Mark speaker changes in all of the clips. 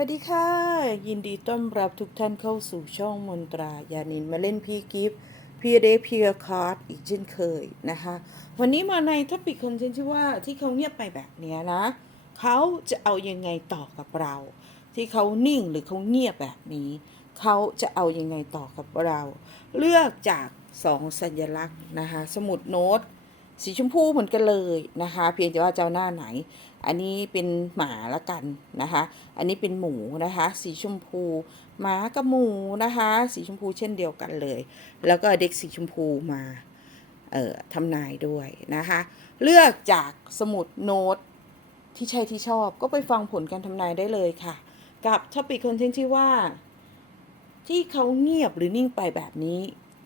Speaker 1: สวัสดีค่ะ ยินดีต้อนรับทุกท่านเข้าสู่ช่องมนตรายานินมาเล่นพี่กิฟพี่เดพีคาร์ดอีกเช่นเคยนะคะ วันนี้มาในท็อปิกคอนเทนต์ที่ว่าที่เขาเงียบไปแบบนี้นะเขาจะเอายังไงต่อกับเรา ที่เขานิ่งหรือเขาเงียบแบบนี้ เขาจะเอายังไงต่อกับเรา เลือกจากสองสัญลักษณ์นะคะสมุดโน้ตสีชมพูเหมือนกันเลยนะคะ เพียงแต่ว่าเจ้าหน้าไหน อันนี้เป็นหมาละกันนะคะ อันนี้เป็นหมูนะคะ สีชมพู หมากับหมูนะคะ สีชมพูเช่นเดียวกันเลย แล้วก็เด็กสีชมพูมาเอ่อทำนายด้วยนะคะ เลือกจากสมุดโน้ตที่ใช่ที่ชอบก็ไปฟังผลการทำนายได้เลยค่ะ กับท็อปิกคอนเทนต์ที่ว่า ที่เขาเงียบหรือนิ่งไปแบบนี้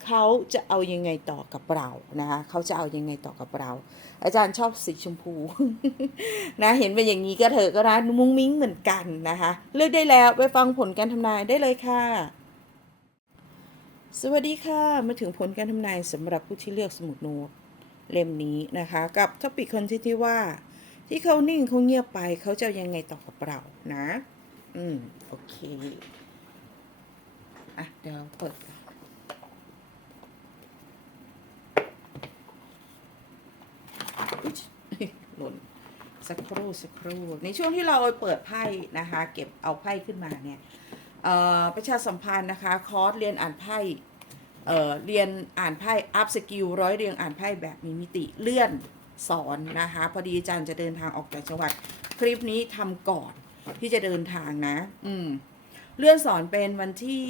Speaker 1: เขาจะเอายังไงต่อกับเรานะคะเขาจะเอายังไงต่อกับเรา อาจารย์ชอบสีชมพูนะเห็นเป็นอย่างนี้ก็เถอะก็นะมุ้งมิ้งเหมือนกันนะคะ เลือกได้แล้วไปฟังผลการทำนายได้เลยค่ะ สวัสดีค่ะ มาถึงผลการทำนายสำหรับผู้ที่เลือกสมุดโน้ตเล่มนี้นะคะ กับท็อปิกคอนที่ที่ว่า ที่เขานิ่งเขาเงียบไปเขาจะยังไงต่อกับเรานะ อืม โอเค อะ เดี๋ยวเปิดก่ อุ๊ยหล่นสักครู่สักครู่ในช่วงที่เราเปิดไพ่นะคะ เก็บเอาไพ่ขึ้นมาเนี่ยประชาสัมพันธ์นะคะคอร์สเรียนอ่านไพ่เเรียนอ่านไพ่อัพสกิลร้อยเรียงอ่านไพ่แบบมีมิติเลื่อนสอนนะคะ พอดีอาจารย์จะเดินทางออกจากจังหวัดคลิปนี้ทำก่อนที่จะเดินทางนะ อืมเลื่อนสอนเป็นวันที่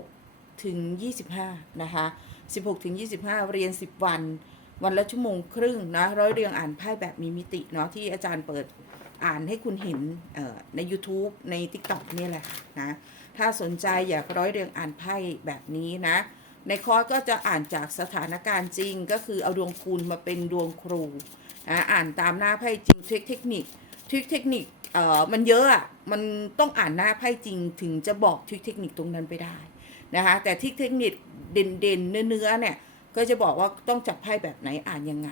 Speaker 1: 16 ถึง 25 นะคะ 16 ถึง 25 เรียน 10 วัน วันละชั่วโมงครึ่งนะร้อยเรียงอ่านไพ่แบบมีมิติเนาะที่อาจารย์เปิดอ่านให้คุณเห็นใน YouTube ใน TikTok นี่แหละนะ ถ้าสนใจอยากร้อยเรียงอ่านไพ่แบบนี้นะ ในคอร์สก็จะอ่านจากสถานการณ์จริงก็คือเอาดวงคุณมาเป็นดวงครูนะอ่านตามหน้าไพ่จริงทริคเทคนิคทริคเทคนิคเอ่อมันเยอะอะมันต้องอ่านหน้าไพ่จริงถึงจะบอกทริคเทคนิคตรงนั้นไปได้นะคะแต่ทริคเทคนิคเด่นๆเนื้อๆเนี่ย ก็จะบอกว่าต้องจับไพ่แบบไหนอ่านยังไง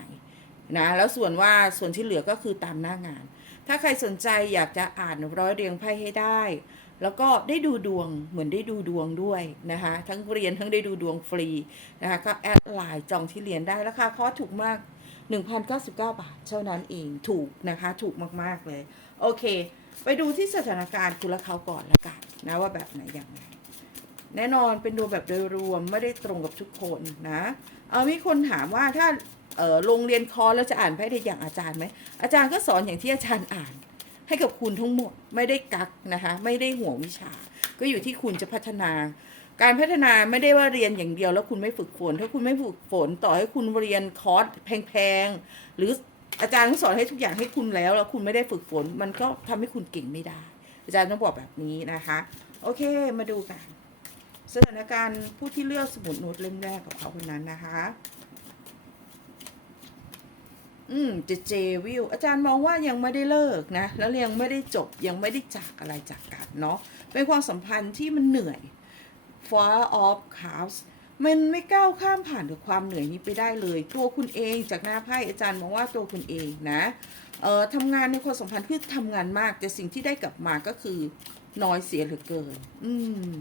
Speaker 1: นะแล้วส่วนว่าส่วนที่เหลือก็คือตามหน้างาน ถ้าใครสนใจอยากจะอ่านร้อยเรียงไพ่ให้ได้ แล้วก็ได้ดูดวงเหมือนได้ดูดวงด้วยนะคะทั้งเรียนทั้งได้ดูดวงฟรีนะคะก็แอดไลน์จองที่เรียนได้ราคาคอสถูกมาก 1,099 บาทเท่านั้นเองถูกนะคะถูกมากๆเลย โอเค ไปดูที่สถานการณ์คุณและเขาก่อนละกันนะว่าแบบไหนอย่างไร แน่นอนเป็นดูแบบโดยรวมไม่ได้ตรงกับทุกคนนะเอามีคนถามว่าถ้าโรงเรียนคอร์สแล้วจะอ่านไพ่ได้อย่างอาจารย์ไหมอาจารย์ก็สอนอย่างที่อาจารย์อ่าน ให้กับคุณทั้งหมดไม่ได้กักนะคะไม่ได้ห่วงวิชา ก็อยู่ที่คุณจะพัฒนา การพัฒนาไม่ได้ว่าเรียนอย่างเดียวแล้วคุณไม่ฝึกฝน ถ้าคุณไม่ฝึกฝนต่อให้คุณเรียนคอร์สแพงๆหรืออาจารย์สอนให้ทุกอย่างให้คุณแล้ว แล้วคุณไม่ได้ฝึกฝน มันก็ทำให้คุณเก่งไม่ได้ อาจารย์ต้องบอกแบบนี้นะคะ โอเคมาดูกัน สถานการณ์ผู้ที่เลือกสมุดโน้ตเล่มแรกกับเขาคนนั้นนะคะ อืมเจเจวิวอาจารย์มองว่ายังไม่ได้เลิกนะ แล้วยังไม่ได้จบยังไม่ได้จากอะไรจากกันเนาะเป็นความสัมพันธ์ที่มันเหนื่อย far off clouds มันไม่ก้าวข้ามผ่านกับความเหนื่อยนี้ไปได้เลย ตัวคุณเองจากหน้าไพ่อาจารย์มองว่าตัวคุณเองนะเอ่อทำงานในความสัมพันธ์คือทำงานมาก แต่สิ่งที่ได้กลับมาก็คือน้อยเสียเหลือเกิน อืม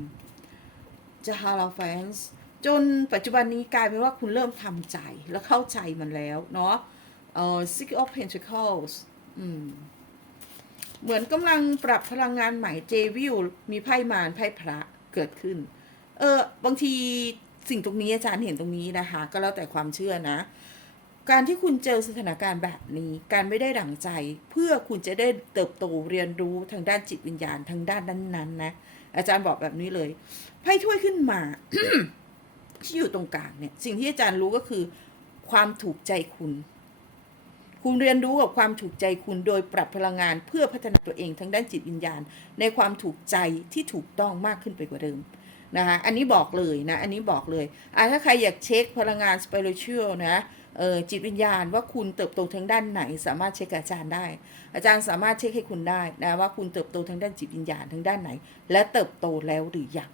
Speaker 1: จะฮาราแฟนส์จนปัจจุบันนี้กลายเป็นว่าคุณเริ่มทำใจแล้วเข้าใจมันแล้วเนาะเอ่อ Six of Pentacles อืมเหมือนกำลังปรับพลังงานใหม่เจวิวมีไพ่มารไพ่พระเกิดขึ้น เออบางทีสิ่งตรงนี้อาจารย์เห็นตรงนี้นะคะ ก็แล้วแต่ความเชื่อนะ การที่คุณเจอสถานการณ์แบบนี้ การไม่ได้ดั่งใจ เพื่อคุณจะได้เติบโตเรียนรู้ทางด้านจิตวิญญาณทางด้านนั้นๆนะ อาจารย์บอกแบบนี้เลยไพ่ถ้วยขึ้นมาที่อยู่ตรงกลางเนี่ย สิ่งที่อาจารย์รู้ก็คือ ความถูกใจคุณ คุณเรียนรู้กับความถูกใจคุณโดยปรับพลังงานเพื่อพัฒนาตัวเองทางด้านจิตวิญญาณ ในความถูกใจที่ถูกต้องมากขึ้นไปกว่าเดิมนะคะ อันนี้บอกเลยนะ อันนี้บอกเลยอะถ้าใครอยากเช็คพลังงาน spiritual นะเออ จิตวิญญาณว่าคุณเติบโตทางด้านไหน สามารถเช็คกับอาจารย์ได้ อาจารย์สามารถเช็คให้คุณได้นะว่าคุณเติบโตทางด้านจิตวิญญาณทางด้านไหน และเติบโตแล้วหรือยัง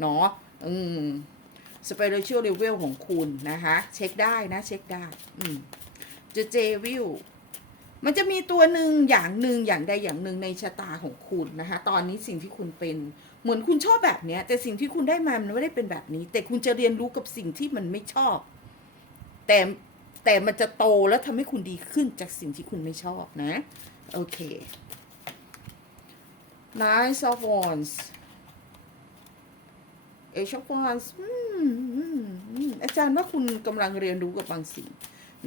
Speaker 1: เนาะอืม spiritual level ของคุณนะคะเช็คได้นะเช็คได้อืมจะเจวิวมันจะมีตัวหนึ่งอย่างหนึ่งอย่างใดอย่างหนึ่งในชะตาของคุณนะคะตอนนี้สิ่งที่คุณเป็นเหมือนคุณชอบแบบเนี้ย แต่สิ่งที่คุณได้มามันไม่ได้เป็นแบบนี้ แต่คุณจะเรียนรู้กับสิ่งที่มันไม่ชอบ แต่ แต่มันจะโตแล้วทำให้คุณดีขึ้นจากสิ่งที่คุณไม่ชอบนะ โอเค Nine of Wands Age of Wands อืมอืมอืมอาจารย์ว่าคุณกำลังเรียนรู้กับบางสิ่ง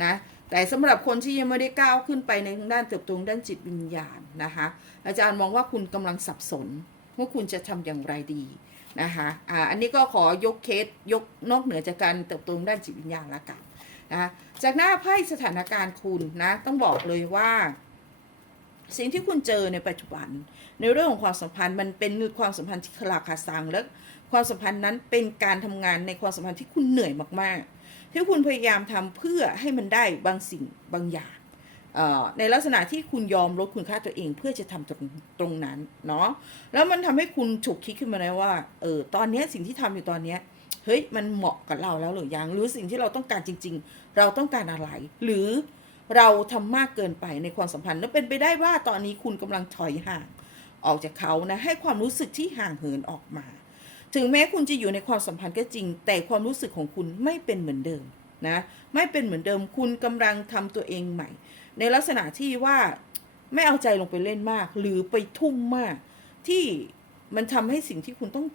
Speaker 1: นะแต่สำหรับคนที่ยังไม่ได้ก้าวขึ้นไปในทางด้านเติบโตงด้านจิตวิญญาณนะคะอาจารย์มองว่าคุณกำลังสับสนว่าคุณจะทำอย่างไรดีนะคะอ่าอันนี้ก็ขอยกเคสยกนอกเหนือจากการเติบโตงด้านจิตวิญญาณละกัน นะจากหน้าไพ่สถานการณ์คุณนะต้องบอกเลยว่า สิ่งที่คุณเจอในปัจจุบัน ในเรื่องของความสัมพันธ์มันเป็นความสัมพันธ์ที่คลาคาซังและความสัมพันธ์นั้นเป็นการทำงานในความสัมพันธ์ที่คุณเหนื่อยมากๆ ที่คุณพยายามทำเพื่อให้มันได้บางสิ่งบางอย่างในลักษณะที่คุณยอมลดคุณค่าตัวเองเพื่อจะทำตรงตรงนั้นเนาะแล้วมันทำให้คุณฉุกคิดขึ้นมาเลยว่าเออตอนนี้สิ่งที่ทำอยู่ตอนเนี้ย เฮ้ยมันเหมาะกับเราแล้วหรือยังหรือสิ่งที่เราต้องการจริง ๆ เราต้องการอะไร หรือเราทำมากเกินไปในความสัมพันธ์แล้วเป็นไปได้ว่าตอนนี้คุณกำลังถอยห่างออกจากเขานะให้ความรู้สึกที่ห่างเหินออกมา ถึงแม้คุณจะอยู่ในความสัมพันธ์ก็จริง แต่ความรู้สึกของคุณไม่เป็นเหมือนเดิมนะไม่เป็นเหมือนเดิมคุณกำลังทำตัวเองใหม่ ในลักษณะที่ว่าไม่เอาใจลงไปเล่นมาก หรือไปทุ่มมากที่มันทำให้สิ่งที่คุณต้อง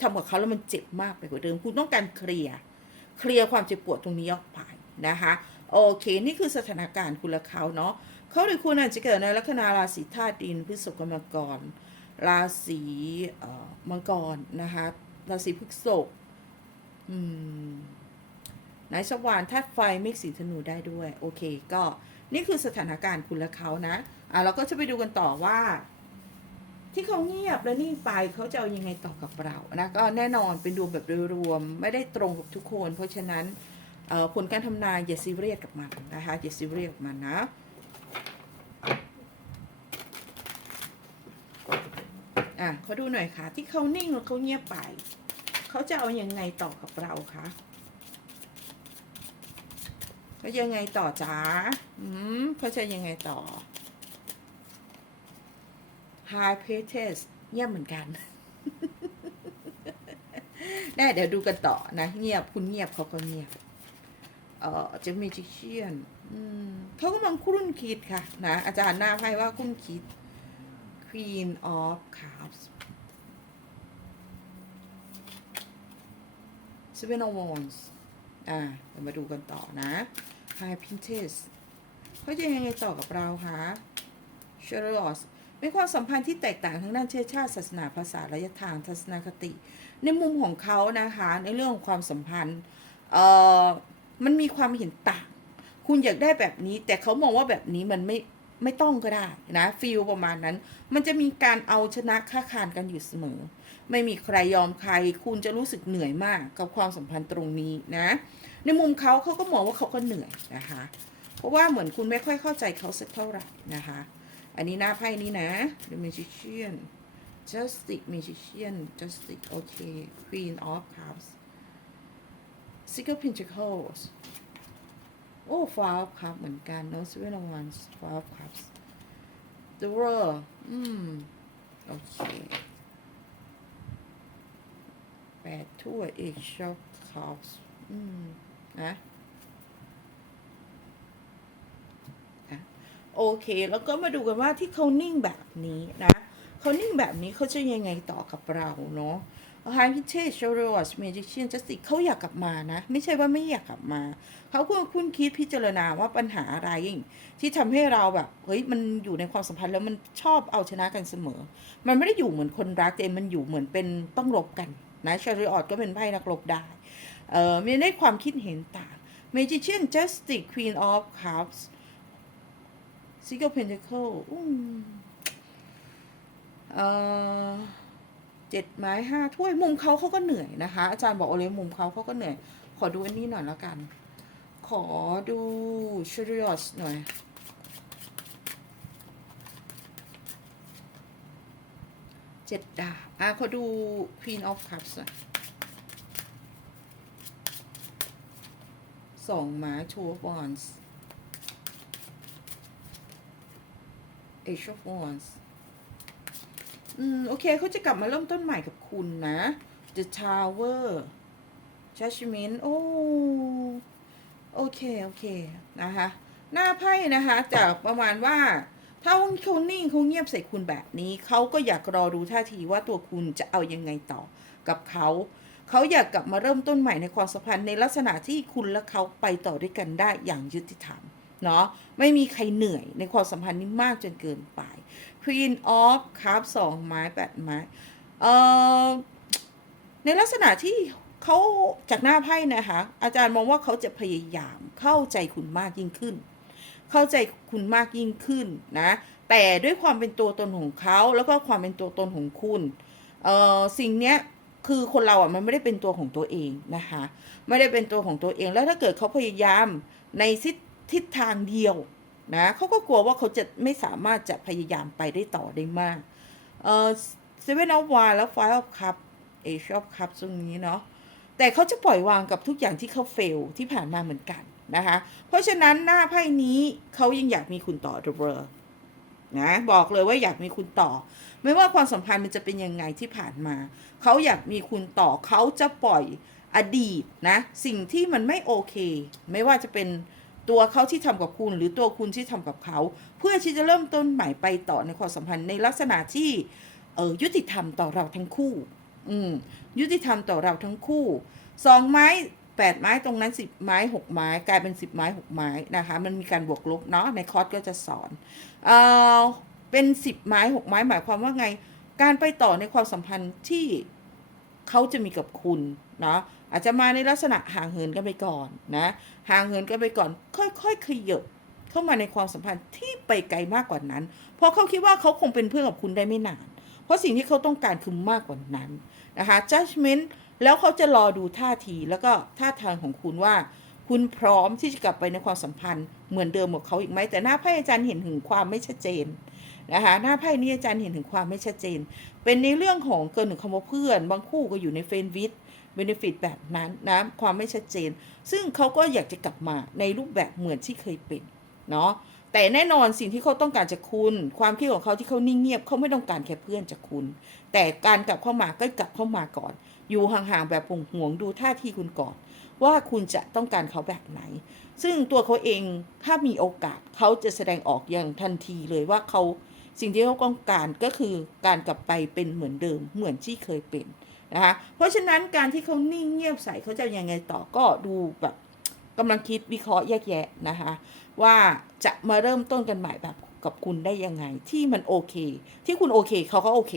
Speaker 1: ทำกับเขาแล้วมันเจ็บมากไปกว่าเดิม คุณต้องการเคลียร์ เคลียร์ความเจ็บปวดตรงนี้ออกไปนะคะ โอเค นี่คือสถานการณ์คุณและเขาเนาะเขาหรือคุณอาจจะเกิดในลัคนาราศีธาตุดินพฤษภกมังกร ราศีมังกรนะคะ ราศีพฤษภอืมนายสวานธาตุไฟเมฆสีธนูได้ด้วย โอเค ก็นี่คือสถานการณ์คุณและเขานะ อะเราก็จะไปดูกันต่อว่า ที่เขาเงียบและนิ่งไปเขาจะเอายังไงต่อกับเรานะก็แน่นอนเป็นดวงแบบโดยรวมไม่ได้ตรงกับทุกคน เพราะฉะนั้นผลการทำนายอย่าซีเรียสกับมันนะคะอย่าซีเรียสกับมันนะอะเขาดูหน่อยค่ะ ที่เขานิ่งแล้วเขาเงียบไปเขาจะเอาอยังไงต่อกับเราคะเขาจะยังไงต่อจ้าอืมเขาจะยังไงต่อ High p a t e s เงียบเหมือนกันแน่เดี๋ยวดูกันต่อนะ เงียบคุณเงียบเขาก็เงียบ เอ่อจะมีจิเชียนเขากำลังคุ้นคิดค่ะ นะ อาจารย์หน้าไพ่ว่าคุ้นคิด Queen of Cups Seven of Wands อ่าเดี๋ยวมาดูกันต่อนะ High Princess เขาจะยังไงต่อกับเราคะ Charlotte เป็นความสัมพันธ์ที่แตกต่างทางด้านเชื้อชาติศาสนาภาษาระยะทางทัศนคติ ในมุมของเขานะคะในเรื่องของความสัมพันธ์เอ่อมันมีความเห็นต่าง คุณอยากได้แบบนี้ แต่เขามองว่าแบบนี้มันไม่ไม่ต้องก็ได้นะฟีลประมาณนั้น มันจะมีการเอาชนะค่าคานกันอยู่เสมอ ไม่มีใครยอมใคร คุณจะรู้สึกเหนื่อยมากกับความสัมพันธ์ตรงนี้นะ ในมุมเขาเขาก็มองว่าเขาก็เหนื่อยนะคะ เพราะว่าเหมือนคุณไม่ค่อยเข้าใจเขาสักเท่าไหร่นะคะ อันนี้หน้าไพ่นี้นะ The Magician Justice Magician Justice โอเค Queen of Cups Six of Pentacles โอ้ Five of Cups เหมือนกันเนอะ Seven of Wands Five of Cups The World อืม โอเคแปดถ้ว Age of Cups อืม นะ โอเค แล้วก็มาดูกันว่าที่เขานิ่งแบบนี้นะเขานิ่งแบบนี้เขาจะยังไงต่อกับเราเนาะไฮพิเชสชโรสเมจิเชียนจัสติเขาอยากกลับมานะ ไม่ใช่ว่าไม่อยากกลับมา เขาควรคุณคิดพิจารณาว่าปัญหาอะไร ที่ทำให้เราแบบ เฮ้ย มันอยู่ในความสัมพันธ์แล้วมันชอบเอาชนะกันเสมอ มันไม่ได้อยู่เหมือนคนรักแต่มันอยู่เหมือนเป็นต้องรบกันนะชาริออตก็เป็นไพ่นักรบได้ เอ่อมีได้ความคิดเห็นต่าง Magician Justice Queen of Cups Six of Pentacles อืมเอ่อ ซิเกิลเพนจ็ดไม้ห้าถ้วยมุมเขาเขาก็เหนื่อยนะคะ อาจารย์บอกเลยมุมเขาเขาก็เหนื่อย ขอดูอันนี้หน่อยแล้วกัน ขอดูชริออสหน่อยเจ็ดดาบอะขอดู Queen of Cups น่อยสองไม้ Two of Wands Age of Wands อืม โอเค เขาจะกลับมาเริ่มต้นใหม่กับคุณนะ The Tower Judgment โอ้โอเค โอเค นะคะ หน้าไพ่นะคะจากประมาณว่า ถ้าเขานิ่งเขาเงียบใส่คุณแบบนี้ เขาก็อยากรอดูท่าทีว่าตัวคุณจะเอายังไงต่อกับเขา เขาอยากกลับมาเริ่มต้นใหม่ในความสัมพันธ์ในลักษณะที่คุณและเขาไปต่อด้วยกันได้อย่างยุติธรรม เนาะไม่มีใครเหนื่อยในความสัมพันธ์นี้มากจนเกินไป Queen of Cup สองไม้แปดไม้เอ่อในลักษณะที่เขาจากหน้าไพ่นะคะ อาจารย์มองว่าเขาจะพยายามเข้าใจคุณมากยิ่งขึ้น เข้าใจคุณมากยิ่งขึ้นนะ แต่ด้วยความเป็นตัวตนของเขาแล้วก็ความเป็นตัวตนของคุณเอ่อสิ่งเนี้ยคือคนเราอะมันไม่ได้เป็นตัวของตัวเองนะคะ ไม่ได้เป็นตัวของตัวเองแล้วถ้าเกิดเขาพยายามในทิศ ทิศทางเดียวนะเขาก็กลัวว่าเขาจะไม่สามารถจะพยายามไปได้ต่อได้มากเอ่อ Seven of Wands แล้ว Five of Cups Age of Cup ตรงนี้เนาะแต่เขาจะปล่อยวางกับทุกอย่างที่เขาเฟลที่ผ่านมาเหมือนกันนะคะ เพราะฉะนั้นหน้าไพ่นี้เขายังอยากมีคุณต่อเดเบอร์นะบอกเลยว่าอยากมีคุณต่อ ไม่ว่าความสัมพันธ์มันจะเป็นยังไงที่ผ่านมา เขาอยากมีคุณต่อเขาจะปล่อยอดีตนะ สิ่งที่มันไม่โอเค ไม่ว่าจะเป็น ตัวเขาที่ทำกับคุณ หรือตัวคุณที่ทำกับเขา เพื่อที่จะเริ่มต้นใหม่ไปต่อในความสัมพันธ์ในลักษณะที่เออยุติธรรมต่อเราทั้งคู่ อืมยุติธรรมต่อเราทั้งคู่สองไม้แปดไม้ตรงนั้นสิบไม้หกไม้กลายเป็นสิบไม้หกไม้นะคะมันมีการบวกลบเนาะในคอร์สก็จะสอนเอ่อเป็นสิบไม้หกไม้หมายความว่าไง การไปต่อในความสัมพันธ์ที่เขาจะมีกับคุณเนาะ อาจจะมาในลักษณะห่างเหินกันไปก่อนนะห่างเหินกันไปก่อน ค่อยๆขยับเข้ามาในความสัมพันธ์ที่ไปไกลมากกว่านั้น เพราะเขาคิดว่าเขาคงเป็นเพื่อนกับคุณได้ไม่นาน เพราะสิ่งที่เขาต้องการคือมากกว่านั้นนะคะ judgment แล้วเขาจะรอดูท่าทีแล้วก็ท่าทางของคุณว่า คุณพร้อมที่จะกลับไปในความสัมพันธ์เหมือนเดิมกับเขาอีกไหมแต่หน้าไพ่อาจารย์เห็นถึงความไม่ชัดเจนนะคะหน้าไพ่นี้อาจารย์เห็นถึงความไม่ชัดเจน เป็นในเรื่องของเกินถึงคำว่าเพื่อน บางคู่ก็อยู่ในเฟนวิด เบนฟิตแบบนั้นนะความไม่ชัดเจน ซึ่งเขาก็อยากจะกลับมาในรูปแบบเหมือนที่เคยเป็นเนาะแต่แน่นอนสิ่งที่เขาต้องการจากคุณ ความคิดของเขาที่เขานิ่งเงียบเขาไม่ต้องการแค่เพื่อนจากคุณ แต่การกลับเข้ามาก็กลับเข้ามาก่อน อยู่ห่างๆแบบห่วงๆดูท่าทีคุณก่อน ว่าคุณจะต้องการเขาแบบไหน ซึ่งตัวเขาเองถ้ามีโอกาสเขาจะแสดงออกอย่างทันทีเลยว่าเขาสิ่งที่เขาต้องการก็คือการกลับไปเป็นเหมือนเดิมเหมือนที่เคยเป็น นะคะเพราะฉะนั้นการที่เขานิ่งเงียบใส่เขาจะยังไงต่อก็ดูแบบกำลังคิดวิเคราะห์แยกแยะนะคะว่าจะมาเริ่มต้นกันใหม่แบบกับคุณได้ยังไงที่มันโอเค ที่คุณโอเคเขาก็โอเค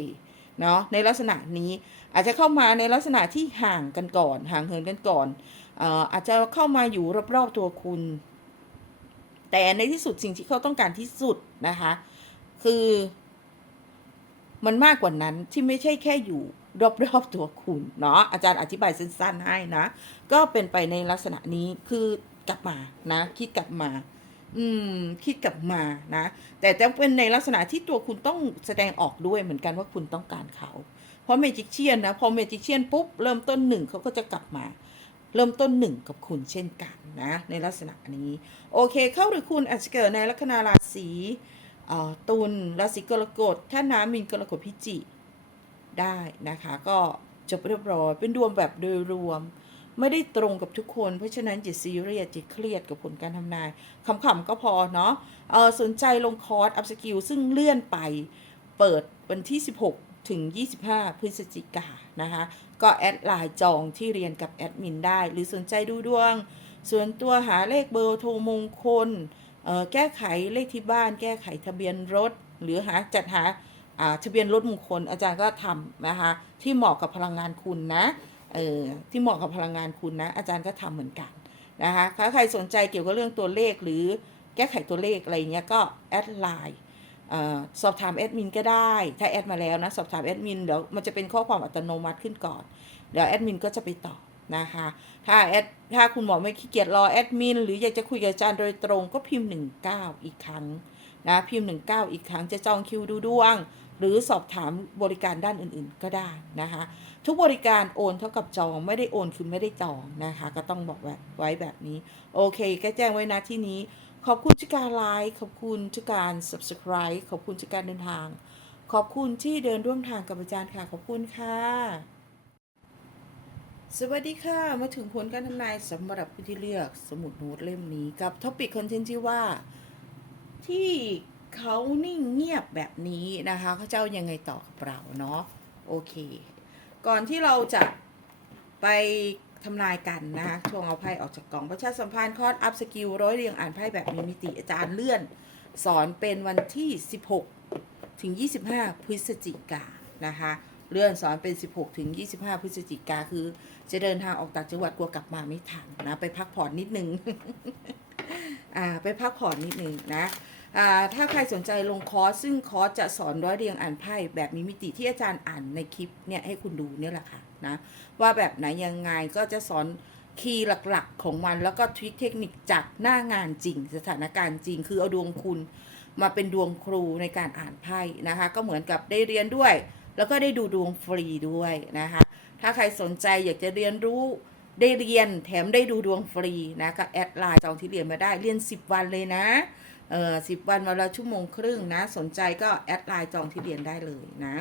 Speaker 1: เนาะในลักษณะนี้อาจจะเข้ามาในลักษณะที่ห่างกันก่อน ห่างเหินกันก่อนอาจจะเข้ามาอยู่รอบๆตัวคุณ แต่ในที่สุดสิ่งที่เขาต้องการที่สุดนะคะ คือมันมากกว่านั้นที่ไม่ใช่แค่อยู่ รอบๆตัวคุณเนาะอาจารย์อธิบายสั้นๆให้นะ ก็เป็นไปในลักษณะนี้คือกลับมานะคิดกลับมา อืมคิดกลับมานะ แต่จะเป็นในลักษณะที่ตัวคุณต้องแสดงออกด้วยเหมือนกันว่าคุณต้องการเขาเพราะเมจิเชียนนะพอเมจิเชียนปุ๊บเริ่มต้นหนึ่งเขาก็จะกลับมาเริ่มต้นหนึ่งกับคุณเช่นกันนะ ในลักษณะนี้โอเค เข้าหรือคุณอาจจะเกิดในลัคนาราศีตุลราศีกรกฎถ้าน้ำมินกรกฎพิจิ ได้นะคะ ก็จบเรียบร้อยเป็นดวงแบบโดยรวม ไม่ได้ตรงกับทุกคน เพราะฉะนั้นอย่าซีเรียสอย่าเครียดกับผลการทำนายขำๆก็พอเนาะเออสนใจลงคอร์สอัพสกิลซึ่งเลื่อนไปเปิดวันที่ 16 ถึง 25 พฤศจิกายนนะคะ ก็แอดไลน์จองที่เรียนกับแอดมินได้ หรือสนใจดูดวง ส่วนตัวหาเลขเบอร์โทรมงคลแก้ไขเลขที่บ้าน แก้ไขทะเบียนรถ หรือหาจัดหา ทะเบียนรถมงคลอาจารย์ก็ทำนะคะที่เหมาะกับพลังงานคุณนะเออที่เหมาะกับพลังงานคุณนะอาจารย์ก็ทำเหมือนกันนะคะถ้าใครสนใจเกี่ยวกับเรื่องตัวเลขหรือแก้ไขตัวเลขอะไรเงี้ยก็แอดไลน์สอบถามแอดมินก็ได้ ถ้าแอดมาแล้วนะสอบถามแอดมินเดี๋ยวมันจะเป็นข้อความอัตโนมัติขึ้นก่อน เดี๋ยวแอดมินก็จะไปตอบนะคะถ้าแอดถ้าคุณหมอไม่ขี้เกียจรอแอดมินหรืออยากจะคุยกับอาจารย์โดยตรงก็พิมพ์ 19 อีกครั้งนะพิมพ์ 19 อีกครั้งจะจองคิวดูดวง หรือสอบถามบริการด้านอื่นๆก็ได้นะคะ ทุกบริการโอนเท่ากับจองไม่ได้โอนคือไม่ได้จองนะคะ ก็ต้องบอกไว้แบบนี้ โอเค ก็แจ้งไว้นะที่นี้ ขอบคุณที่การไลค์ขอบคุณที่การ subscribe ขอบคุณที่การเดินทาง ขอบคุณที่เดินร่วมทางกับอาจารย์ค่ะ ขอบคุณค่ะสวัสดีค่ะ มาถึงผลการทำนายสำหรับผู้ที่เลือกสมุดโน้ตเล่มนี้กับท็อปิกคอนเทนต์ที่ว่าที่ เขานิ่งเงียบแบบนี้นะคะเขาเจ้ายังไงต่อกับเราเนาะโอเค ก่อนที่เราจะไปทำนายกันนะคะช่วงเอาไพ่ออกจากกล่องประชาสัมพันธ์คอร์สอัพสกิลร้อยเรียงอ่านไพ่แบบมีมิติอาจารย์เลื่อน สอนเป็นวันที่ 16 ถึง 25 พฤศจิกายนนะคะเลื่อนสอนเป็น 16 ถึง 25 พฤศจิกาคือ จะเดินทางออกต่างจังหวัดกลัวกลับมาไม่ทันนะ ไปพักผ่อนนิดนึง อ่า ไปพักผ่อนนิดนึงนะ ถ้าใครสนใจลงคอร์สซึ่งคอร์สจะสอนร้อยเรียงอ่านไพ่แบบมีมิติที่อาจารย์อ่านในคลิปเนี่ยให้คุณดูเนี่ยแหละค่ะนะว่าแบบไหนยังไงก็จะสอนคีย์หลักๆของมันแล้วก็ทริคเทคนิคจากหน้างานจริง สถานการณ์จริง คือเอาดวงคุณมาเป็นดวงครูในการอ่านไพ่นะคะ ก็เหมือนกับได้เรียนด้วย แล้วก็ได้ดูดวงฟรีด้วยนะคะถ้าใครสนใจอยากจะเรียนรู้ได้เรียนแถมได้ดูดวงฟรีนะก็แอดไลน์จองที่เรียนมาได้เรียน 10 วันเลยนะ เออสิบวันวันละชั่วโมงครึ่งนะ สนใจก็แอดไลน์จองที่เรียนได้เลยนะ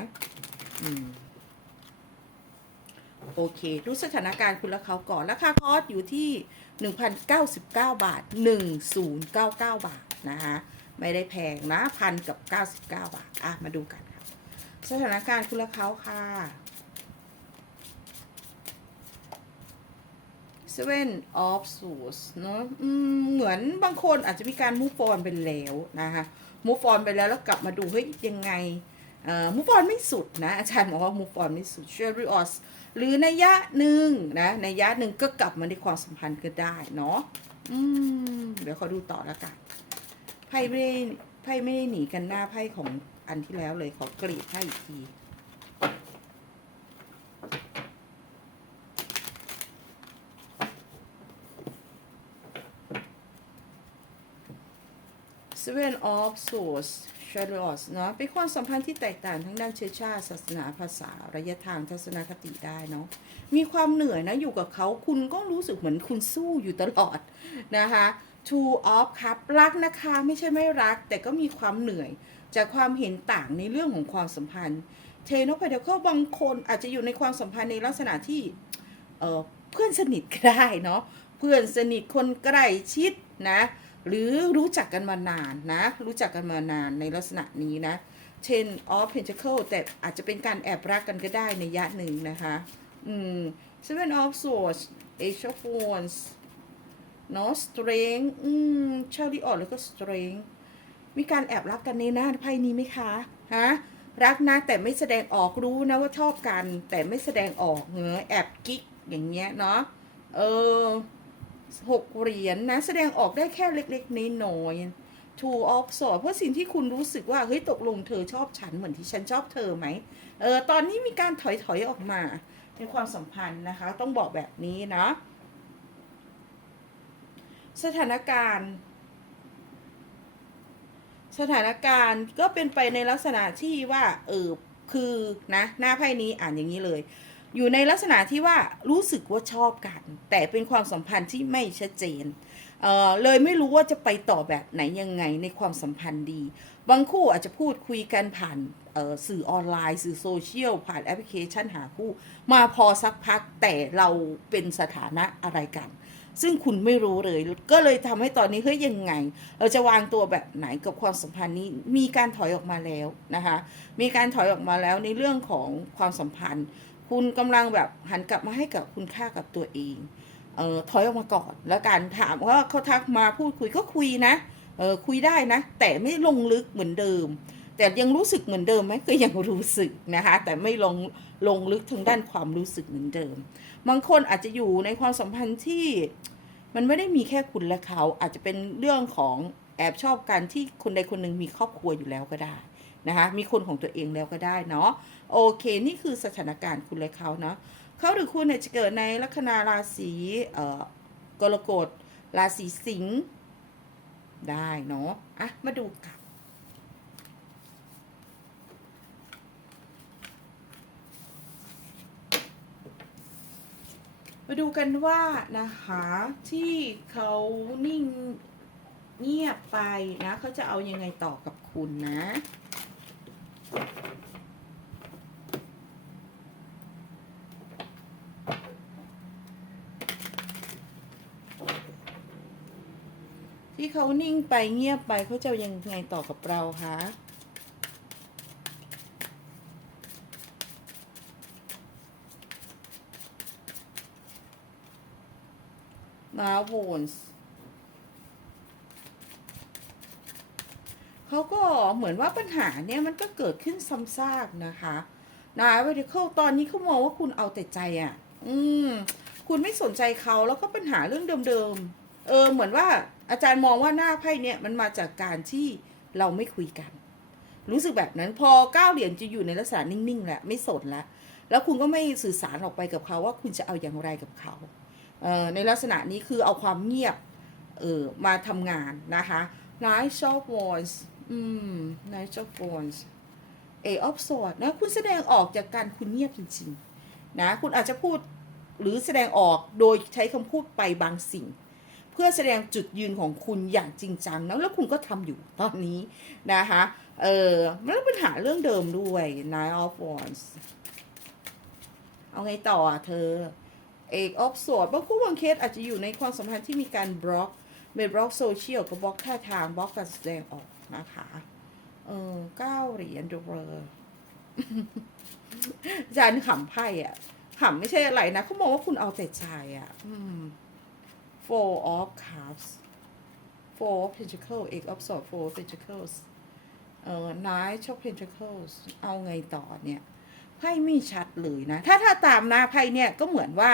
Speaker 1: อืมโอเค รู้สถานการณ์คุณและเขาก่อน ราคาคอร์สอยู่ที่ 1,099 บาท 1099 บาทนะคะไม่ได้แพงนะพันกับ 99 บาท อะ มาดูกันค่ะ สถานการณ์คุณและเขาค่ะ Seven of Swords เนอะเหมือนบางคนอาจจะมีการ move on ไปแล้วนะคะ move on ไปแล้วแล้วกลับมาดูเฮ้ยยังไงเอ่อ move on ไม่สุดนะอาจารย์บอกว่า move on ไม่สุด Chariot หรือนัยยะหนึ่งนะนัยยะหนึ่งก็กลับมาในความสัมพันธ์ก็ได้เนาะอืมเดี๋ยวขอดูต่อแล้วกันไพ่ไม่ได้ไพ่ไม่ได้หนีกันหน้าไพ่ของอันที่แล้วเลยขอกรีดไพ่อีกที Seven of Swords Chariot เนาะเป็นความสัมพันธ์ที่แตกต่างทั้งด้านเชื้อชาติศาสนาภาษา ระยะทางทัศนคติได้เนาะมีความเหนื่อยนะ อยู่กับเขาคุณก็รู้สึกเหมือนคุณสู้อยู่ตลอดนะคะ Two of Cup รักนะคะไม่ใช่ไม่รัก แต่ก็มีความเหนื่อย จากความเห็นต่างในเรื่องของความสัมพันธ์เทนพเดลก็บางคนอาจจะอยู่ในความสัมพันธ์ในลักษณะที่เออเพื่อนสนิทก็ได้เนาะเพื่อนสนิทคนใกล้ชิดนะ หรือรู้จักกันมานานนะ รู้จักกันมานานในลักษณะนี้นะ Ten of Pentacle แต่อาจจะเป็นการแอบรักกันก็ได้ในยะหนึ่งนะคะ อืม Seven of Swords Ace of Wands เนาะ Strength อืม Chariot แล้วก็ Strength มีการแอบรักกันในหน้าไพ่นี้ไหมคะ ฮะ รักนะแต่ไม่แสดงออกรู้นะว่าชอบกัน แต่ไม่แสดงออกเหงอแอบกิ๊กอย่างเงี้ยเนาะ เออ หกเหรียญนะแสดงออกได้แค่เล็กๆน้อยๆ two of s w o r d เพราะสิ่งที่คุณรู้สึกว่า เฮ้ย ตกลงเธอชอบฉันเหมือนที่ฉันชอบเธอไหมเออตอนนี้มีการถอยๆออกมา ในความสัมพันธ์นะคะ ต้องบอกแบบนี้นะ สถานการณ์ สถานการณ์ก็เป็นไปในลักษณะที่ว่า เออคือนะ หน้าไพ่นี้อ่านอย่างนี้เลย อยู่ในลักษณะที่ว่ารู้สึกว่าชอบกัน แต่เป็นความสัมพันธ์ที่ไม่ชัดเจนเเลยไม่รู้ว่าจะไปต่อแบบไหนยังไงในความสัมพันธ์ดี บางคู่อาจจะพูดคุยกันผ่านสื่อออนไลน์ สื่อโซเชียล ผ่านแอปพลิเคชันหาคู่ มาพอสักพักแต่เราเป็นสถานะอะไรกัน ซึ่งคุณไม่รู้เลย ก็เลยทำให้ตอนนี้เฮ้ยยังไง เราจะวางตัวแบบไหนกับความสัมพันธ์นี้มีการถอยออกมาแล้วนะคะมีการถอยออกมาแล้วในเรื่องของความสัมพันธ์ คุณกำลังแบบหันกลับมาให้กับคุณค่ากับตัวเองเออถอยออกมาก่อนแล้วการถามว่าเขาทักมาพูดคุยก็คุยนะเออคุยได้นะ แต่ไม่ลงลึกเหมือนเดิม แต่ยังรู้สึกเหมือนเดิมไหมก็ยังรู้สึกนะคะ แต่ไม่ลงลงลึกทางด้านความรู้สึกเหมือนเดิม บางคนอาจจะอยู่ในความสัมพันธ์ที่มันไม่ได้มีแค่คุณและเขาอาจจะเป็นเรื่องของแอบชอบกันที่คนใดคนหนึ่งมีครอบครัวอยู่แล้วก็ได้ นะคะมีคนของตัวเองแล้วก็ได้เนาะโอเค นี่คือสถานการณ์คุณและเขาเนาะเขาหรือคุณเนี่ยจะเกิดในลัคนาราศีเอ่อกรกฎราศีสิงห์ได้เนาะอะมาดูกันมาดูกันว่านะคะที่เขานิ่งเงียบไปนะเขาจะเอายังไงต่อกับคุณนะ ที่เขานิ่งไปเงียบไปเขาจะยังไงต่อกับเราคะนาโวนส์ เขาก็เหมือนว่าปัญหาเนี่ยมันก็เกิดขึ้นซ้ำซากนะคะนะเวทีเขาตอนนี้เขามองว่าคุณเอาแต่ใจอะ่ะ อืม คุณไม่สนใจเขาแล้วก็ปัญหาเรื่องเดิมๆ เออ เหมือนว่าอาจารย์มองว่าหน้าไพ่เนี่ยมันมาจากการที่เราไม่คุยกัน รู้สึกแบบนั้นพอก้าวเหรียญจะอยู่ในลักษณะนิ่งๆแหละไม่สนละแล้วคุณก็ไม่สื่อสารออกไปกับเขาว่าคุณจะเอาอย่างไรกับเขาเออในลักษณะนี้คือเอาความเงียบเออมาทำงานนะคะ Nice of Wands อืม Nice of Wands A of Swords นะคุณแสดงออกจากการคุณเงียบจริง ๆ นะ คุณอาจจะพูดหรือแสดงออกโดยใช้คำพูดไปบางสิ่ง เพื่อแสดงจุดยืนของคุณอย่างจริงจังนะแล้วคุณก็ทำอยู่ตอนนี้นะคะเออมันเป็นปัญหาเรื่องเดิมด้วย Nine of Wands เอาไงต่ออะเธอเอกออฟสวดบางคู่บางเคสอาจจะอยู่ในความสัมพันธ์ที่มีการบล็อกไม่บล็อกโซเชียลก็บล็อกท่าทางบล็อกการแสดงออก นะคะ เออเก้าเหรียญดูเบอร์อาจารย์ขำไพ่อะขำไม่ใช่อะไรนะเขามองว่าคุณเอาแต่ใจอะ four of cups four of pentacles เอกออฟสวด four of pentacles เออ nine of pentacles เอาไงต่อเนี่ยไพ่ไม่ชัดเลยนะ ถ้าถ้าตามหน้าไพ่เนี่ยก็เหมือนว่า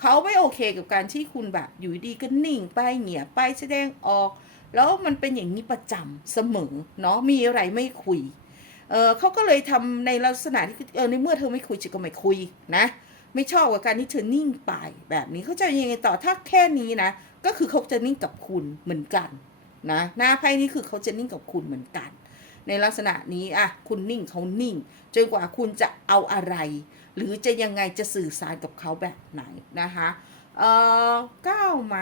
Speaker 1: เขาไม่โอเคกับการที่คุณแบบอยู่ดีก็นิ่งไปเงียบไปแสดงออก แล้วมันเป็นอย่างนี้ประจำเสมอเนาะมีอะไรไม่คุยเออเขาก็เลยทำในลักษณะที่เออในเมื่อเธอไม่คุยฉันก็ไม่คุยนะไม่ชอบกับการที่เธอนิ่งไปแบบนี้เขาจะยังไงต่อถ้าแค่นี้นะ ก็คือเขาจะนิ่งกับคุณเหมือนกันนะหน้าไพ่นี้คือเขาจะนิ่งกับคุณเหมือนกัน ในลักษณะนี้อะคุณนิ่งเขานิ่ง จนกว่าคุณจะเอาอะไร หรือจะยังไงจะสื่อสารกับเขาแบบไหนนะคะเอ่อก้าวไหม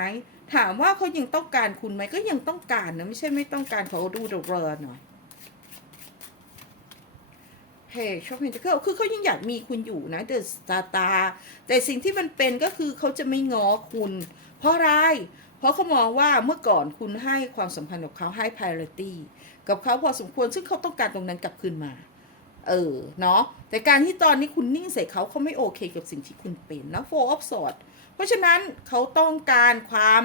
Speaker 1: ถามว่าเขายังต้องการคุณไหมก็ยังต้องการนะไม่ใช่ไม่ต้องการเขาดูเดเรหน่อยเฮ้ชอบเห็นจะคือเขายังอยากมีคุณอยู่นะเดอะสตาตาแต่สิ่งที่มันเป็นก็คือเขาจะไม่ง้อคุณ เพราะอะไรเพราะเขามองว่าเมื่อก่อนคุณให้ความสัมพันธ์กับเขาให้ priority กับเขาพอสมควรซึ่งเขาต้องการตรงนั้นกลับคืนมา เออ เนาะแต่การที่ตอนนี้คุณนิ่งใส่เขาเขาไม่โอเคกับสิ่งที่คุณเป็นนะ for of swords เพ ราะฉะนั้นเขาต้องการความ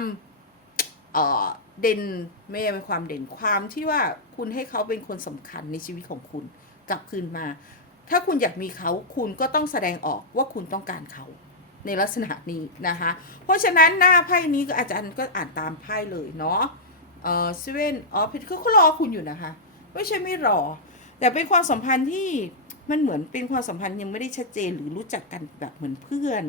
Speaker 1: เเด่นไม่ใช่ความเด่นความที่ว่าคุณให้เขาเป็นคนสำคัญในชีวิตของคุณกลับคืนมา ถ้าคุณอยากมีเขาคุณก็ต้องแสดงออกว่าคุณต้องการเขาในลักษณะนี้นะคะ เพราะฉะนั้นหน้าไพ่นี้ก็อาจารย์ก็อ่านตามไพ่เลยเนาะเออเซเว่นอ๋อเขาเขารอคุณอยู่นะคะ ไม่ใช่ไม่รอ แต่เป็นความสัมพันธ์ที่มันเหมือนเป็นความสัมพันธ์ยังไม่ได้ชัดเจนหรือรู้จักกันแบบเหมือนเพื่อน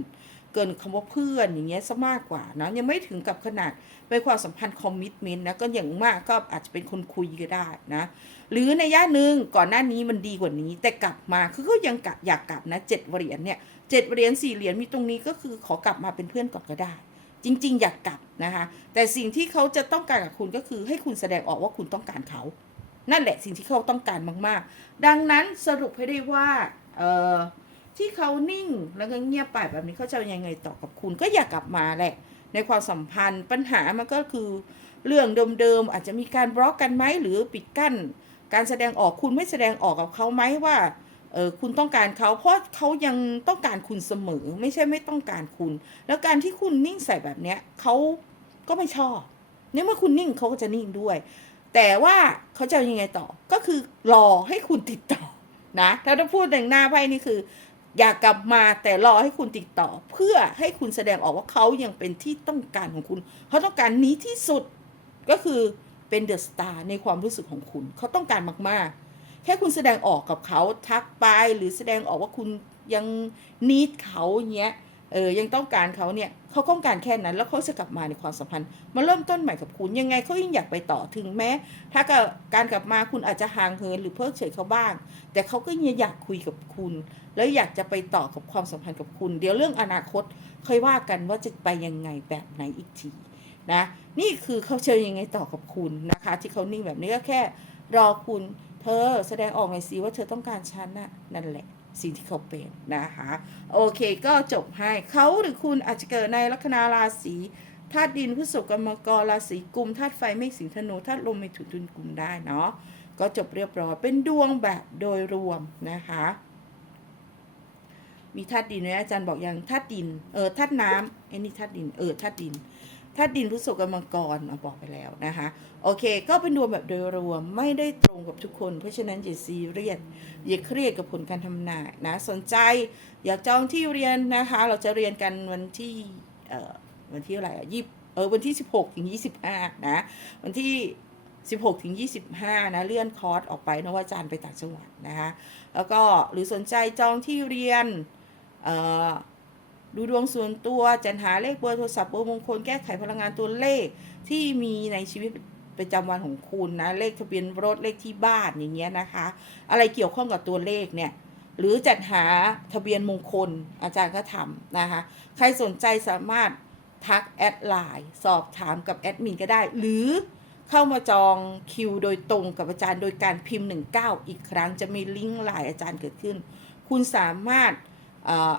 Speaker 1: เกินคำว่าเพื่อนอย่างเงี้ยซะมากกว่านะยังไม่ถึงกับขนาดเป็นความสัมพันธ์คอมมิชเมนต์นะก็อย่างมากก็อาจจะเป็นคนคุยก็ได้นะ หรือในย่าหนึ่งก่อนหน้านี้มันดีกว่านี้ แต่กลับมาคือเขายังกะอยากกลับนะเจ็ดเหรียญเนี่ยเจ็ดเหรียญสี่เหรียญมีตรงนี้ก็คือขอกลับมาเป็นเพื่อนก่อนก็ได้ จริง ๆ อยากกลับนะคะแต่สิ่งที่เขาจะต้องการกับคุณก็คือให้คุณแสดงออกว่าคุณต้องการเขา นั่นแหละสิ่งที่เขาต้องการมาก ๆ ดังนั้นสรุปให้ได้ว่าเออ ที่เขานิ่งแล้วก็เงียบไปแบบนี้เขาจะยังไงต่อกับคุณก็อยากกลับมาแหละ ในความสัมพันธ์ปัญหามันก็คือเรื่องเดิมๆอาจจะมีการบล็อกกันไหมหรือปิดกั้น การแสดงออกคุณไม่แสดงออกกับเขาไหมว่าเออคุณต้องการเขาเพราะเขายังต้องการคุณเสมอ ไม่ใช่ไม่ต้องการคุณ แล้วการที่คุณนิ่งใส่แบบเนี้ยเขาก็ไม่ชอบเนี่ยเมื่อคุณนิ่งเขาก็จะนิ่งด้วย แต่ว่าเขาจะยังไงต่อก็คือรอให้คุณติดต่อนะถ้าจะพูดในหน้าไพ่นี่คือ อยากกลับมาแต่รอให้คุณติดต่อ เพื่อให้คุณแสดงออกว่าเขายังเป็นที่ต้องการของคุณเขาต้องการนี้ที่สุดก็คือเป็นเดอะสตาร์ในความรู้สึกของคุณ เขาต้องการมากๆ แค่คุณแสดงออกกับเขาทักไปหรือแสดงออกว่าคุณยังนิดเขาเงี้ย เออยังต้องการเขาเนี่ยเขาต้องการแค่นั้น แล้วเขาจะกลับมาในความสัมพันธ์มาเริ่มต้นใหม่กับคุณยังไงเขายังอยากไปต่อถึงแม้ ถ้าการกลับมาคุณอาจจะห่างเหินหรือเพิกเฉยเขาบ้าง แต่เขาก็ยังอยากคุยกับคุณ แล้วอยากจะไปต่อกับความสัมพันธ์กับคุณ เดี๋ยวเรื่องอนาคตค่อยว่ากันว่าจะไปยังไงแบบไหนอีกทีนะนี่คือเขาเชิญยังไงต่อกับคุณนะคะ ที่เขานิ่งแบบนี้ก็แค่รอคุณเธอแสดงออกหน่อยสิว่าเธอต้องการฉันน่ะนั่นแหละ สิ่งที่เขาเป็นนะคะ โอเคก็จบให้เขาหรือคุณอาจจะเกิดในลัคนาราศีธาตุดินพฤษภกรรมกรราศีกุมธาตุไฟเมษสิงห์ธนูธาตุลมเมถุนตุลกุมได้เนาะก็จบเรียบร้อยเป็นดวงแบบโดยรวมนะคะ มีธาตุดินนะอาจารย์บอกอย่างธาตุดินเออธาตุน้ำไอ้นี่ธาตุดินเออธาตุดิน ธาตุดินพฤษภกรรมกรเอาบอกไปแล้วนะคะ โอเค ก็เป็นดวงแบบโดยรวมไม่ได้ตรงกับทุกคน เพราะฉะนั้นอย่าซีเรียสอย่าเครียดกับผลการทำนายนะ สนใจอยากจองที่เรียนนะคะ เราจะเรียนกันวันที่เอ่อวันที่อะไรอะยี่เออวันที่ 16ถึง25 นะ วันที่ 16ถึง25 นะ เลื่อนคอร์สออกไปนะว่าอาจารย์ไปต่างจังหวัดนะคะ แล้วก็หรือสนใจจองที่เรียนเอ่อ ดูดวงส่วนตัวจัดหาเลขเบอร์โทรศัพท์เบอร์มงคลแก้ไขพลังงานตัวเลขที่มีในชีวิตประจำวันของคุณนะ เลขทะเบียนรถเลขที่บ้านอย่างเงี้ยนะคะ อะไรเกี่ยวข้องกับตัวเลขเนี่ย หรือจัดหาทะเบียนมงคลอาจารย์ก็ทำนะคะ ใครสนใจสามารถทักแอดไลน์สอบถามกับแอดมินก็ได้ หรือเข้ามาจองคิวโดยตรงกับอาจารย์โดยการพิมพ์ 19 อีกครั้งจะมีลิงก์ไลน์อาจารย์เกิดขึ้น คุณสามารถ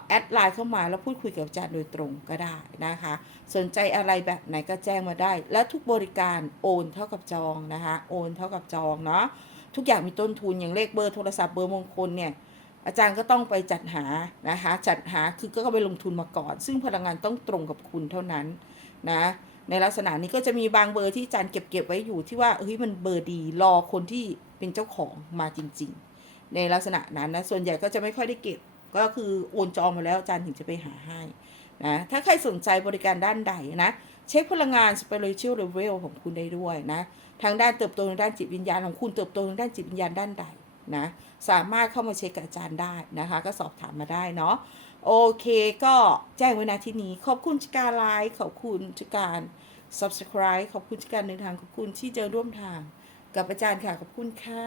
Speaker 1: แอดไลน์เข้ามาแล้วพูดคุยกับอาจารย์โดยตรงก็ได้นะคะ สนใจอะไรแบบไหนก็แจ้งมาได้ และทุกบริการโอนเท่ากับจองนะคะโอนเท่ากับจองเนาะทุกอย่างมีต้นทุนอย่างเลขเบอร์โทรศัพท์เบอร์มงคลเนี่ยอาจารย์ก็ต้องไปจัดหานะคะจัดหาคือก็ไปลงทุนมาก่อน ซึ่งพลังงานต้องตรงกับคุณเท่านั้นนะในลักษณะนี้ก็จะมีบางเบอร์ที่อาจารย์เก็บเก็บไว้อยู่ที่ว่าเฮ้ยมันเบอร์ดีรอคนที่เป็นเจ้าของมาจริง ๆ ในลักษณะนั้นนะส่วนใหญ่ก็จะไม่ค่อยได้เก็บ ก็คือโอนจองมาแล้วอาจารย์ถึงจะไปหาให้นะถ้าใครสนใจบริการด้านใดนะเช็คพลังงาน spiritual level ของคุณได้ด้วยนะทางด้านเติบโตทางด้านจิตวิญญาณของคุณเติบโตทางด้านจิตวิญญาณด้านใดนะสามารถเข้ามาเช็คกับอาจารย์ได้นะคะ ก็สอบถามมาได้เนาะโอเคก็แจ้งไว้นะที่นี้ ขอบคุณการไลค์ขอบคุณการ subscribe ขอบคุณการเดินทางขอบคุณที่เจอร่วมทาง กับอาจารย์ค่ะขอบคุณค่ะ